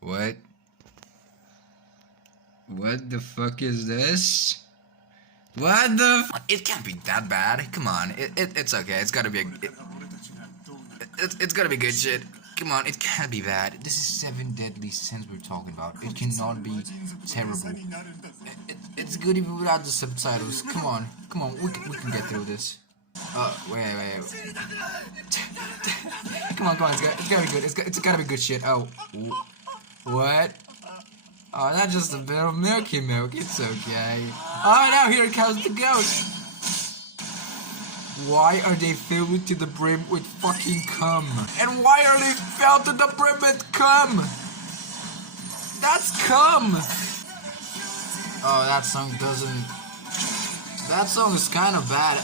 What? What the fuck is this? What the It can't be that bad. Come on. It's okay. It's gotta be it's gotta be good shit. Come on, it can't be bad. This is 7 deadly sins we're talking about. It cannot be terrible. It's good even without the subtitles. Come on, we can get through this. Wait. Come on, it's gotta be good. It's gotta be good shit. Oh, what? Oh, that's just a bit of milky milk. It's okay. Oh, now here comes the ghost. Why are they filled to the brim with fucking cum? And why are they filled to the brim with cum? That's cum. Oh, that song doesn't. That song is kind of bad.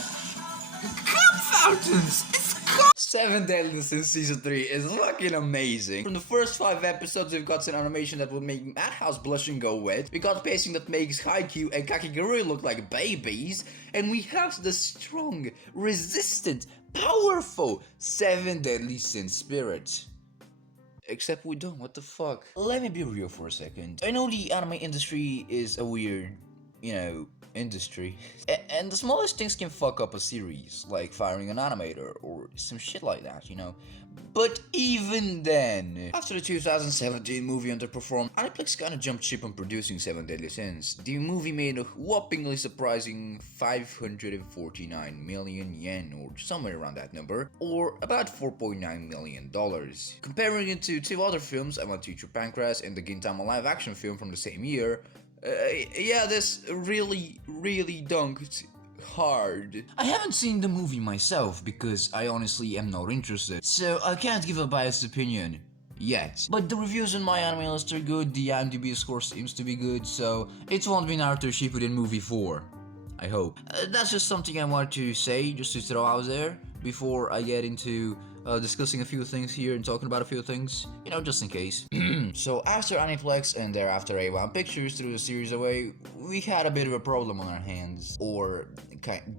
Cum fountains. It's cum. 7 Deadly Sins Season 3 is fucking amazing. From the first 5 episodes, we've got an animation that will make Madhouse blush and go wet. We got pacing that makes Haikyuu and Kakigurui look like babies. And we have the strong, resistant, powerful 7 Deadly Sins spirit. Except we don't, what the fuck? Let me be real for a second. I know the anime industry is a weird, industry. And the smallest things can fuck up a series, like firing an animator or some shit like that, But even then, after the 2017 movie underperformed, Aniplex kinda jumped ship on producing 7 Deadly Sins. The movie made a whoppingly surprising 549 million yen, or somewhere around that number, or about $4.9 million. Comparing it to 2 other films, I Want to Eat Your Pancreas and the Gintama live action film from the same year, yeah, this really dunked hard. I haven't seen the movie myself because I honestly am not interested, so I can't give a biased opinion yet. But the reviews on My Anime List are good, the IMDb score seems to be good, so it won't be Naruto Shippuden Movie 4. I hope. That's just something I want to say, just to throw out there, before I get into discussing a few things here and talking about a few things, just in case. So after Aniplex and thereafter A1 Pictures threw the series away, we had a bit of a problem on our hands. Or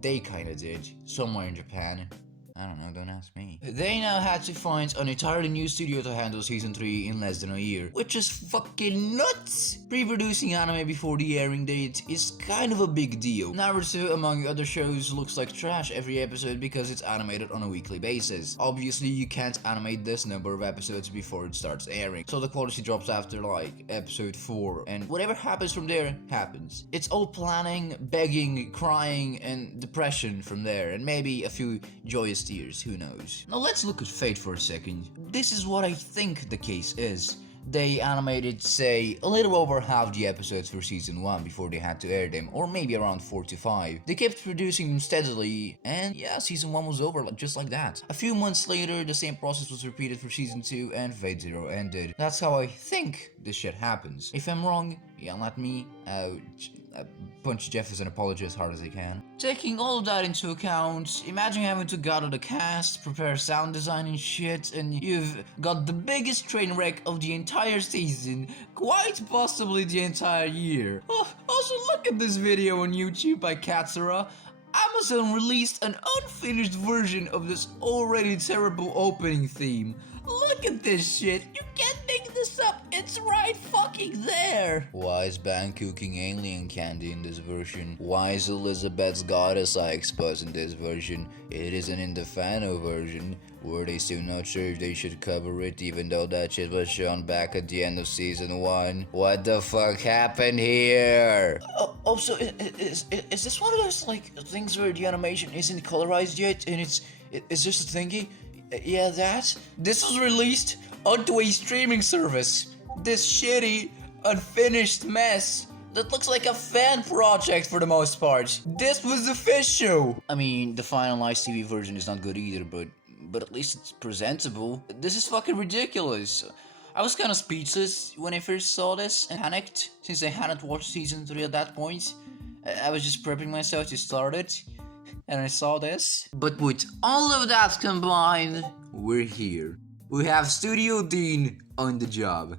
they kinda did, somewhere in Japan. I don't know, don't ask me. They now had to find an entirely new studio to handle Season 3 in less than a year, which is fucking nuts! Pre-producing anime before the airing date is kind of a big deal. Naruto, among other shows, looks like trash every episode because it's animated on a weekly basis. Obviously, you can't animate this number of episodes before it starts airing, so the quality drops after like episode 4, and whatever happens from there, happens. It's all planning, begging, crying, and depression from there, and maybe a few joyous tears, who knows. Now let's look at Fate for a second. This is what I think the case is. They animated, say, a little over half the episodes for Season 1 before they had to air them, or maybe around 4 to 5. They kept producing them steadily, and yeah, Season 1 was over just like that. A few months later, the same process was repeated for Season 2, and Fate Zero ended. That's how I think this shit happens. If I'm wrong, yell at me, punch Jeff and apologize as hard as I can. Taking all of that into account, imagine having to gather the cast, prepare sound design and shit, and you've got the biggest train wreck of the entire season, quite possibly the entire year. Oh, also look at this video on YouTube by Katsura. Amazon released an unfinished version of this already terrible opening theme. Look at this shit, you can't make this up, it's right fucking there! Why is Ban cooking alien candy in this version? Why is Elizabeth's goddess eye exposed in this version? It isn't in the Fano version. Were they still not sure if they should cover it even though that shit was shown back at the end of Season 1? What the fuck happened here? Also, is this one of those things where the animation isn't colorized yet and it's just a thingy? Yeah, that? This was released onto a streaming service. This shitty, unfinished mess That looks like a fan project for the most part. This was official! I mean, the finalized TV version is not good either, but at least it's presentable. This is fucking ridiculous. I was kinda speechless when I first saw this and panicked, since I hadn't watched season 3 at that point. I was just prepping myself to start it, and I saw this. But with all of that combined, we're here. We have Studio Dean on the job.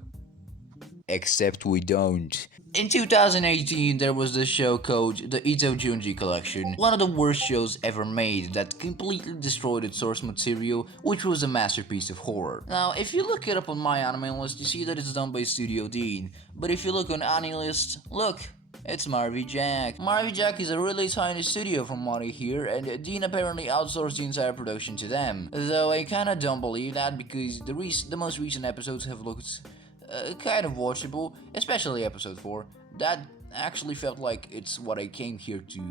Except we don't. In 2018, there was this show called the Ito Junji Collection, one of the worst shows ever made that completely destroyed its source material, which was a masterpiece of horror. Now, if you look it up on my anime list, you see that it's done by Studio Dean, but if you look on AniList, look, it's Marvy Jack. Marvy Jack is a really tiny studio from what I hear, and Dean apparently outsourced the entire production to them. Though I kinda don't believe that, because the most recent episodes have looked kind of watchable, especially episode 4. That actually felt like it's what I came here to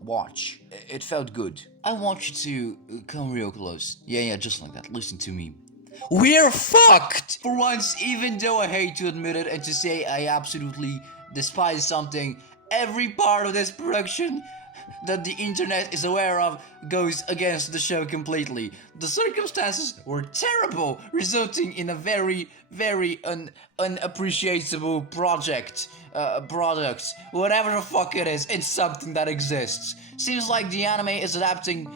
watch. It felt good. I want you to come real close. Yeah, just like that. Listen to me. We're fucked! For once, even though I hate to admit it and to say I absolutely despise something, every part of this production that the internet is aware of goes against the show completely. The circumstances were terrible, resulting in a very unappreciable product, whatever the fuck it is, it's something that exists. Seems like the anime is adapting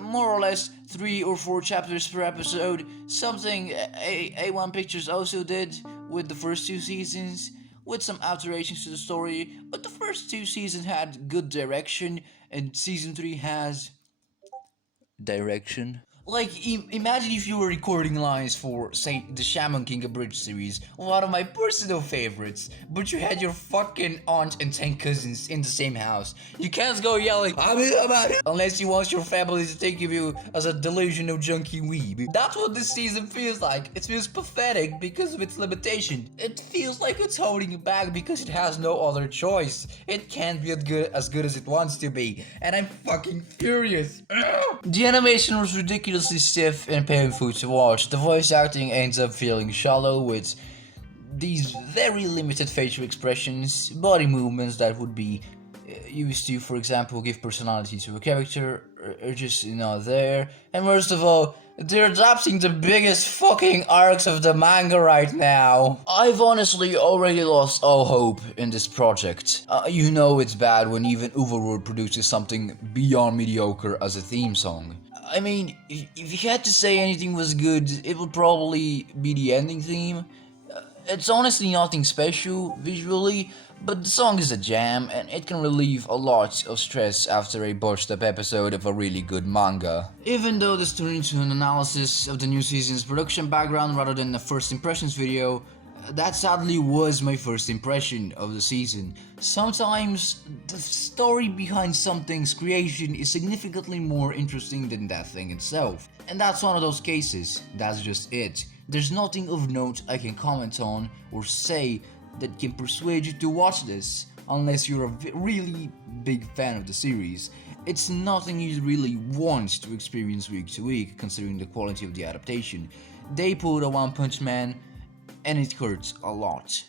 more or less 3 or 4 chapters per episode, something A1 Pictures also did with the first 2 seasons, with some alterations to the story, but the first 2 seasons had good direction, and season 3 has direction. Like, imagine if you were recording lines for, say, the Shaman King Abridged series, one of my personal favorites, but you had your fucking aunt and 10 cousins in the same house. You can't go yelling, I'm about it, unless you want your family to think of you as a delusional junkie weeb. That's what this season feels like. It feels pathetic because of its limitation. It feels like it's holding you back because it has no other choice. It can't be as good as it wants to be, and I'm fucking furious. The animation was ridiculous, stiff and painful to watch. The voice acting ends up feeling shallow with these very limited facial expressions, body movements that would be used to, for example, give personality to a character, are just not there. And worst of all, they're adapting the biggest fucking arcs of the manga right now. I've honestly already lost all hope in this project. You know it's bad when even Overworld produces something beyond mediocre as a theme song. I mean, if you had to say anything was good, it would probably be the ending theme. It's honestly nothing special visually, but the song is a jam and it can relieve a lot of stress after a botched up episode of a really good manga. Even though this turned into an analysis of the new season's production background rather than a first impressions video, that sadly was my first impression of the season. Sometimes the story behind something's creation is significantly more interesting than that thing itself. And that's one of those cases. That's just it. There's nothing of note I can comment on or say that can persuade you to watch this, unless you're a really big fan of the series. It's nothing you really want to experience week to week, considering the quality of the adaptation. They pulled a One Punch Man, and it hurts a lot.